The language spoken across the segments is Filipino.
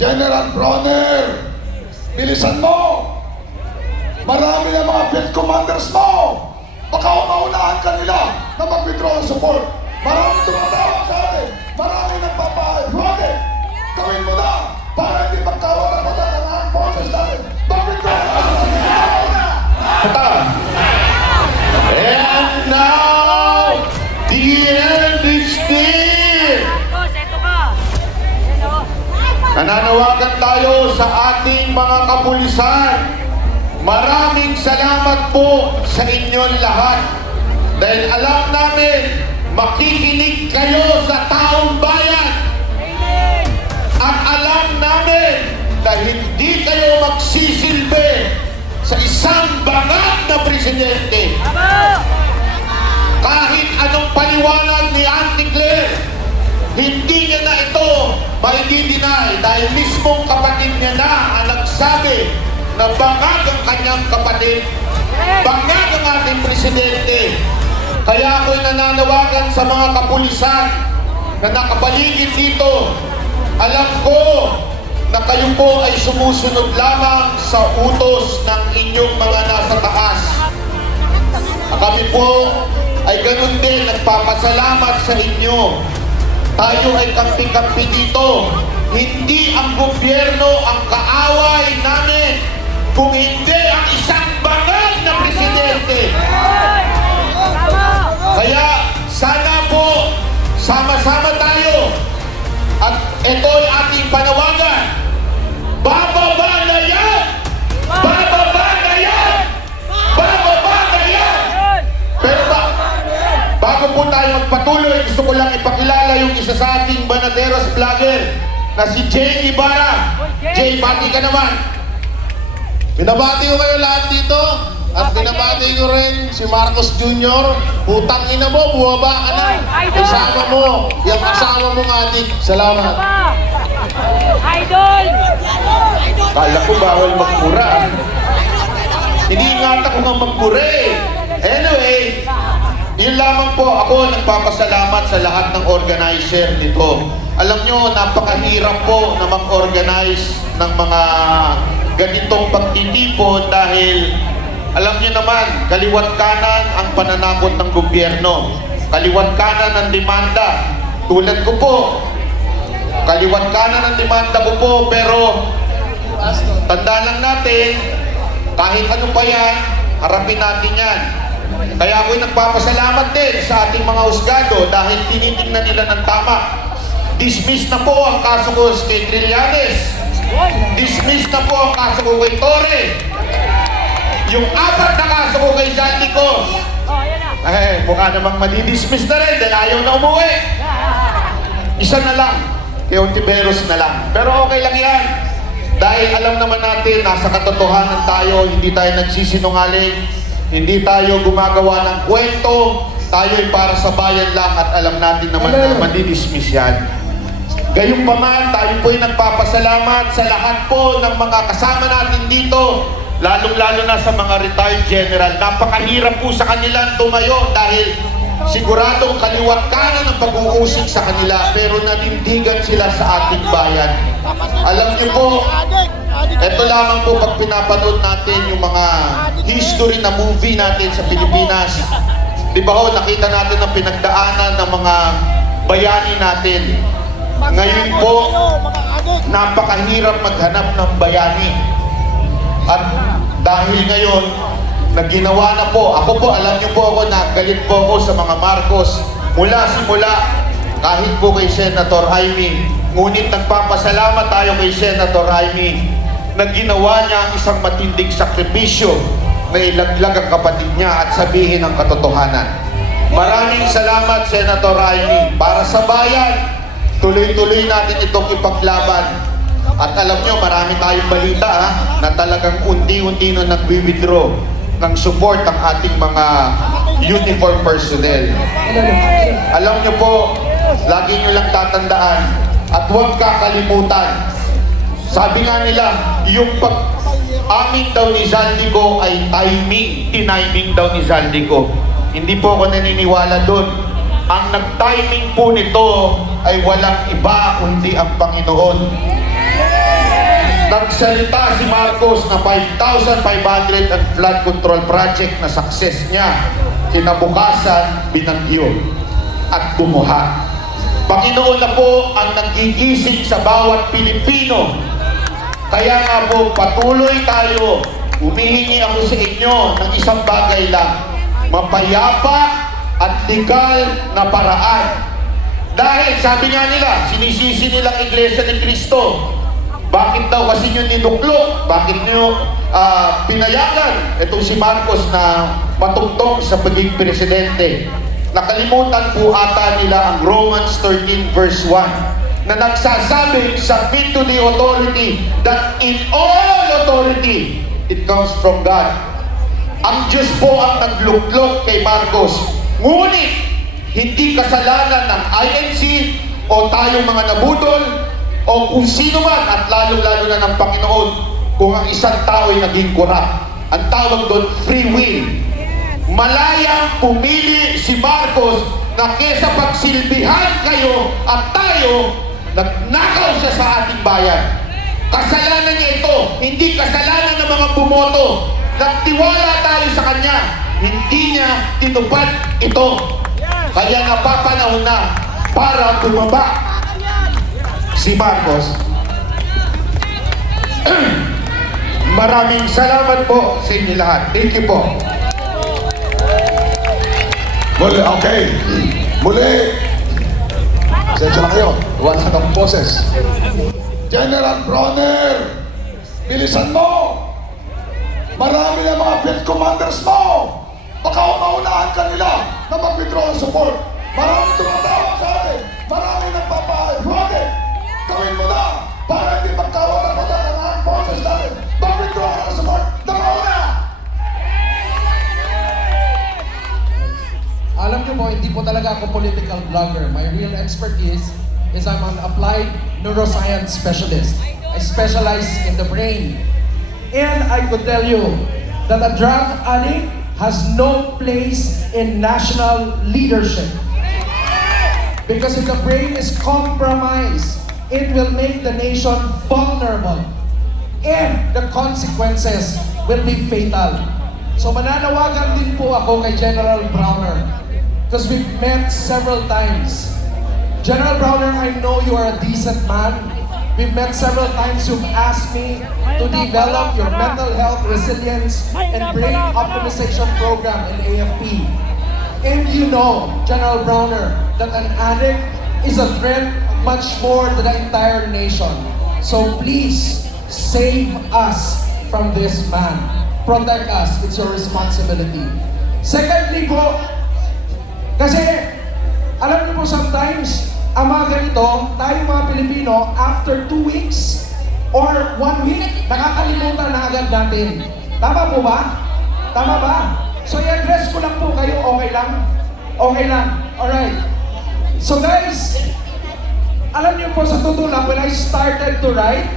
General Bronner, bilisan mo! Marami na mga field commanders mo! Baka umaunahan ka nila na mag-withdraw ang support. Marami tumatawa sa atin. Marami nagpapahay. Bakit? Gawin mo na para hindi magkawalan-wala ng ang forces natin. Mag-withdraw ka na! And now, the end is near! Nananawagan tayo sa ating mga kapulisan. Maraming salamat po sa inyong lahat. Dahil alam namin, makikinig kayo sa taong bayan. At alam namin na hindi kayo magsisilbi sa isang bangag na presidente. Kahit anong paliwanag ni Auntie Claire, hindi niya na ito mai-deny dahil mismong kapatid niya na ang nagsabi na bangag ang kanyang kapatid, bangag ang ating presidente. Kaya ako'y nananawagan sa mga kapulisan na nakapaligid dito. Alam ko na kayo po ay sumusunod lamang sa utos ng inyong mga nasa taas. Kami po ay ganun din, nagpapasalamat sa inyo. Tayo ay kampi-kampi dito. Hindi ang gobyerno ang kaaway namin, kung hindi ang isang bangag na presidente. Kaya sana po sama-sama tayo. At ito ay ating panawagan. Bababa na yan! Bababa na yan! Bababa na yan! Pero bago po tayo magpatuloy, gusto ko lang ipakilala yung isa sa ating Banaderos vlogger na si Jay Ibarra. Jay, bati ka naman. Binabati ko kayo lahat dito. At binabati ko rin si Marcos Jr. Putang ina mo, buwaba ka na. Kasama mo, yung kasama mo nga adik. Salamat. Idol! Kala ko bawal magpura. Hindi ingatan ko nga magpura eh. Anyway, yun lamang po. Ako nagpapasalamat sa lahat ng organizer nito. Alam nyo, napakahirap po na mag-organize ng mga ganitong pagtitipon dahil alam niyo naman, kaliwat kanan ang pananakot ng gobyerno. Kaliwat kanan ang demanda. Tulad ko po, kaliwat kanan ang demanda ko po, pero tanda lang natin, kahit ano pa yan, harapin natin yan. Kaya ako'y nagpapasalamat din sa ating mga husgado dahil tinitingnan nila ng tama. Dismiss na po ang kaso ko kay Trillanes. Dismiss na po ang kaso ko kay Torre. Yung 4 na kaso ko kay Zaldico, mukha namang madidismiss na rin dahil ayaw na umuwi. Isa na lang, kay Ontiveros na lang. Pero okay lang yan. Dahil alam naman natin, nasa katotohanan tayo, hindi tayo nagsisinungaling, hindi tayo gumagawa ng kwento, tayo ay para sa bayan lang at alam natin naman na madidismiss yan. Gayunpaman, tayo po'y nagpapasalamat sa lahat po ng mga kasama natin dito, lalong-lalo na sa mga retired general. Napakahirap po sa kanila tumayo dahil siguradong kaliwat kanan ang pag-uusig sa kanila, pero nanindigan sila sa ating bayan. Alam niyo po, ito lamang po pag pinapanood natin yung mga history na movie natin sa Pilipinas. Di ba ho, nakita natin ang pinagdaanan ng mga bayani natin. Ngayon po, napakahirap maghanap ng bayani. At dahil ngayon, nagginawa na po, ako po, alam niyo po ako, nagalit po ako sa mga Marcos. Mula simula, kahit po kay Senator Jaime, ngunit nagpapasalamat tayo kay Senator Jaime na ginawa niya ang isang matinding sakripisyo na ilaglag ang kapatid niya at sabihin ang katotohanan. Maraming salamat, Senator Jaime. Para sa bayan, tuloy-tuloy natin itong ipaglaban. At alam nyo, marami tayong balita na talagang unti-unti na nag-withdraw ng support ang ating mga uniform personnel. Alam nyo po, lagi nyo lang tatandaan at huwag kakalimutan. Sabi nga nila, yung pag-amin daw ni Zaldico ay timing, tiniming daw ni Zaldico. Hindi po ako naniniwala doon. Ang nag-timing po nito ay walang iba kundi ang Panginoon. nagsalita si Marcos na 5,500 ang flood control project na success niya. Kinabukasan, binagyo at bumuha. Panginoon na po ang nagigising sa bawat Pilipino. Kaya nga po, patuloy tayo. Humihingi ako sa inyo ng isang bagay lang. Mapayapa at legal na paraan. Dahil sabi nga nila, sinisisi nilang Iglesia ni Cristo. Bakit daw kasi nyo ninuklok? Bakit nyo pinayagan itong si Marcos na matungtong sa pagiging presidente? Nakalimutan po ata nila ang Romans 13 verse 1 na nagsasabi, submit to the authority, that in all authority, it comes from God. Ang Diyos po ang nagluklok kay Marcos. Ngunit, hindi kasalanan ng INC o tayong mga nabudol o kung sino man at lalong-lalo na ng Panginoon kung ang isang tao ay naging corrupt. Ang tawag doon, free will. Malayang pumili si Marcos na kesa pagsilbihan kayo at tayo, nagnakaw siya sa ating bayan. Kasalanan niya ito, hindi kasalanan ng mga bumoto. Nagtiwala tayo sa kanya, hindi niya tinupad ito. Kaya napapanahon na para bumaba si Marcos. Maraming salamat po sa inyo lahat. Thank you po. Muli, okay. Muli. Sensya na kayo. Wala nang boses. General Bronner, bilisan mo. Marami na mga field commanders mo. Baka umaunahan ka nila na mag-withdraw ang support. Marami tumatawa sa atin. Marami nagpapahay. Bakit? Gawin mo na para hindi magkawalan mo na ng ang boses natin. Mag-withdraw ang support. Nakauna! Alam niyo po, hindi po talaga ako political blogger. My real expertise is I'm an applied neuroscience specialist. I specialize in the brain. And I could tell you that a drug addict has no place in national leadership. Because if the brain is compromised, it will make the nation vulnerable. And the consequences will be fatal. So mananawagan din po ako kay General Browner. Because we've met several times. General Browner, I know you are a decent man. We've met several times. You've asked me to develop your mental health resilience and brain optimization program in AFP. And you know, General Browner, that an addict is a threat much more to the entire nation. So please, save us from this man. Protect us. It's your responsibility. Secondly po, kasi, alam niyo po sometimes, ang mga ganito, tayong mga Pilipino, after 2 weeks or 1 week, nakakalimutan na agad natin. Tama po ba? Tama ba? So, i-address ko lang po kayo, okay lang? Okay lang. Alright. So guys, alam niyo po sa totoo lang, when I started to write,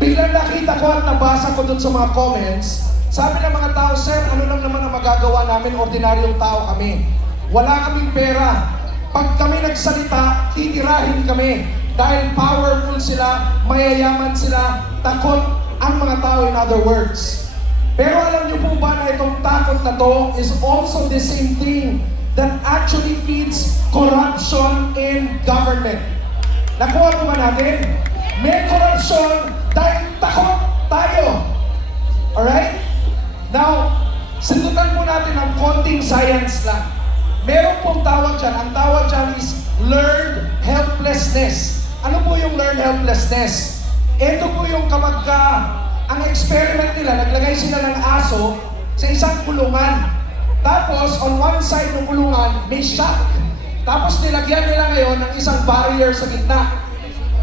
biglang nakita ko at nabasa ko dun sa mga comments, sabi ng mga tao, sir, ano lang naman ang magagawa namin, ordinaryong tao kami. Wala kaming pera. Pag kami nagsalita, titirahin kami. Dahil powerful sila, mayayaman sila, takot ang mga tao, in other words. Pero alam niyo po ba na itong takot na to is also the same thing that actually feeds corruption in government. Nakuha po ba natin? May corruption dahil takot tayo. Alright? Now, sindutan po natin ang konting science lang. Meron pong tawag dyan. Ang tawag dyan is learned helplessness. Ano po yung learned helplessness? Ito po yung kapag ang experiment nila, naglagay sila ng aso sa isang kulungan. Tapos, on one side ng kulungan, may shock. Tapos nilagyan nila ngayon ng isang barrier sa gitna.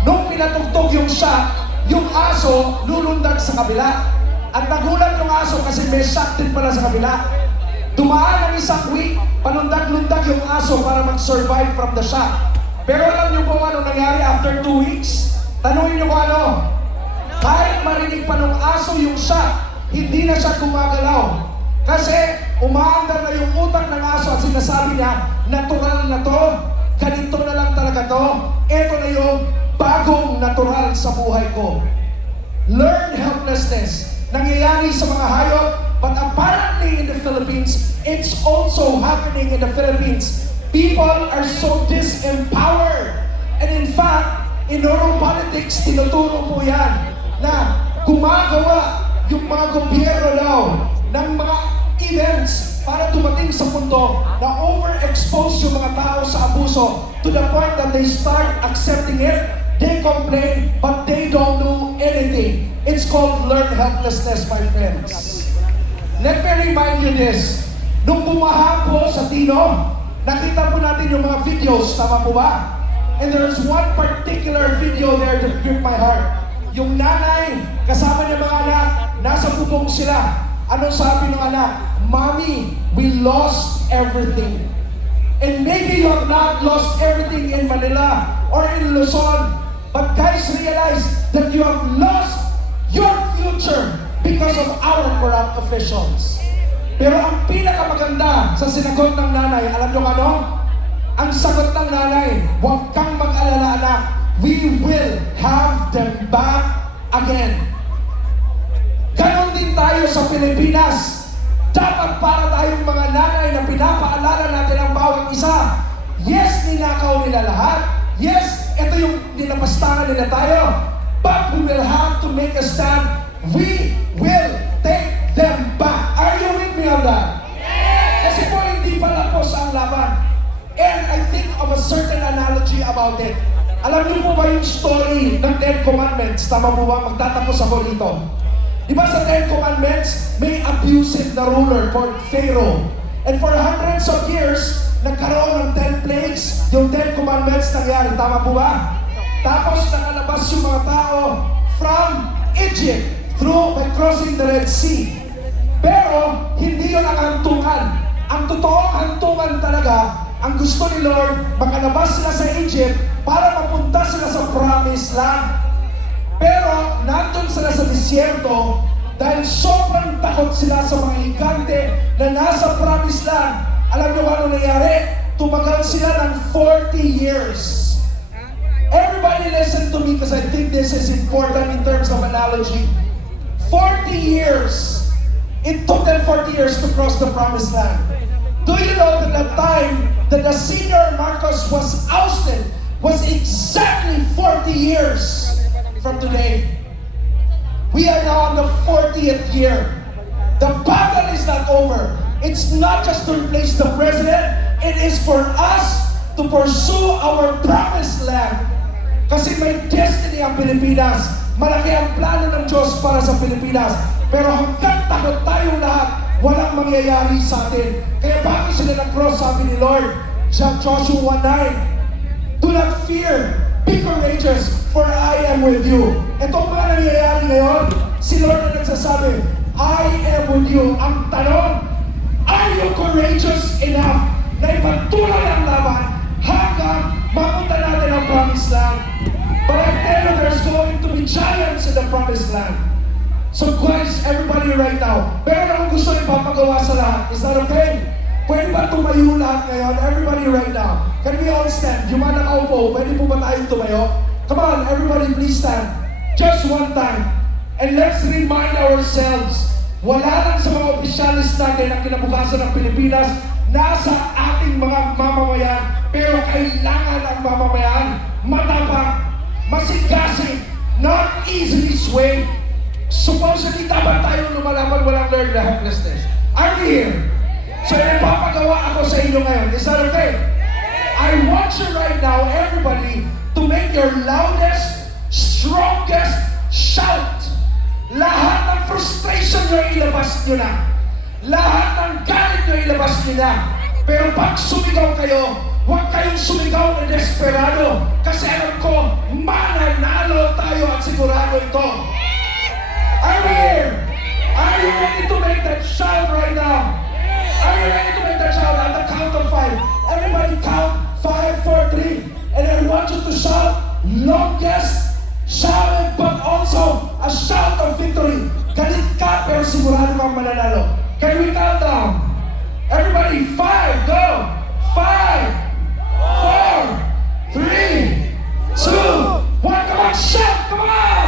Nung pinatugtog yung shock, yung aso lulundag sa kabila. At nagulat yung aso kasi may shock din pala sa kabila. Dumaan ang isang week, panundag-lundag yung aso para mag-survive from the shock. Pero alam niyo kung ano nangyari after 2 weeks? Tanungin niyo kung ano? Kahit marinig pa ng aso yung shock, hindi na siya gumagalaw. Kasi umaandar na yung utak ng aso at sinasabi niya, natural na to, ganito na lang talaga to, eto na yung bagong natural sa buhay ko. learned helplessness. Nangyayari sa mga hayop, but apparently in the Philippines, it's also happening in the Philippines. People are so disempowered. And in fact, in neuropolitics, tinuturo po yan na gumagawa yung mga gobyerno daw ng mga events para dumating sa punto na overexpose yung mga tao sa abuso to the point that they start accepting it, they complain, but they don't do anything. It's called learned helplessness, my friends. Let me remind you this. Nung bumaha po sa Tino, nakita po natin yung mga videos, tama po ba? And there's one particular video there that gripped my heart. Yung nanay, kasama niya mga anak, nasa bubong sila. Anong sabi ng anak? Mommy, we lost everything. And maybe you have not lost everything in Manila or in Luzon, but guys, realize that you have lost your future because of our corrupt officials. Pero ang pinakamaganda sa sinagot ng nanay, alam niyo ano? Ang sagot ng nanay, huwag kang mag-alala anak, we will have them back again. Ganon din tayo sa Pilipinas. Dapat para tayong mga nanay na pinapaalala natin ang bawat isa. Yes, ninakaw nila lahat. Yes, ito yung ninapastangan nila tayo. But we will have to make a stand. We will take them back. Are you with me on that? Kasi po hindi pala po sa ang laban. And I think of a certain analogy about it. Alam niyo po ba yung story ng Ten Commandments? Tama po ba? Magtatapos ako dito. Di ba sa Ten Commandments, may abusive na ruler called Pharaoh. And for hundreds of years, nagkaroon ng 10 plagues. Yung 10 Commandments nangyari. Tama po ba? Tapos nakalabas yung mga tao from Egypt by crossing the Red Sea. Pero hindi yun ang hantungan. Ang totoong hantungan talaga, ang gusto ni Lord, makalabas sila sa Egypt para mapunta sila sa Promised Land. Pero nandun sila sa disyerto dahil sobrang takot sila sa mga higante na nasa Promised Land. Alam niyo ano nangyari? Tumagal sila ng 40 years. Everybody listen to me because I think this is important in terms of analogy. 40 years. It took them 40 years to cross the Promised Land. Do you know that the time that the senior Marcos was ousted was exactly 40 years from today? We are now on the 40th year. The battle is not over. It's not just to replace the president. It is for us to pursue our promised land. Kasi may destiny ang Pilipinas. Malaki ang plano ng Diyos para sa Pilipinas. Pero hanggang takot tayong lahat, walang mangyayari sa atin. Kaya bakit sila nag-cross, sabi ni Lord, Joshua 1:9, do not fear, be courageous, for I am with you. Itong mga nangyayari ngayon, si Lord na nagsasabi, I am with you. Ang tanong, are you courageous enough na ipagtuloy ang laban hanggang mapunta natin ang Promised Land? But I tell you, there's going to be giants in the Promised Land. So guys, everybody right now, meron akong gusto ipapagawa sa lahat. Is that okay? Pwede ba tumayo lahat ngayon? Everybody right now. Can we all stand? Yung mga nakaupo, pwede po ba tayong tumayo? Come on, everybody please stand. Just one time. And let's remind ourselves, wala lang sa mga opisyalis natin ang kinabukasan ng Pilipinas, nasa ating mga mamamayan, pero kailangan ang mamamayan matapang, masigasig, not easily swayed. Supposedly dapat tayong lumalaban walang learned helplessness. Are we here? So ipapagawa ako sa inyo ngayon. Is that okay? I want you right now, everybody, to make your loudest, strongest shout. Lahat ng frustration nyo ilabas nyo na. Lahat ng galit nyo ilabas nyo na. Pero pag sumigaw kayo, huwag kayong sumigaw na desperado. Kasi alam ko, mananalo tayo at sigurado ito. Are we here? Are you ready to make that shout right now? Are you ready to make that shout at the count of 5? Everybody count 5, 4, 3. And I want you to shout longest shout, but also a shout of victory. Galit ka pero sigurado kang mananalo. Can we count down? Everybody, 5, go! 5, 4, 3, 2, 1. Come on, shout! Come on!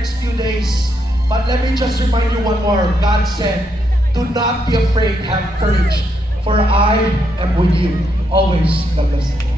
next few days. But let me just remind you one more. God said, do not be afraid, have courage, for I am with you always. God bless you.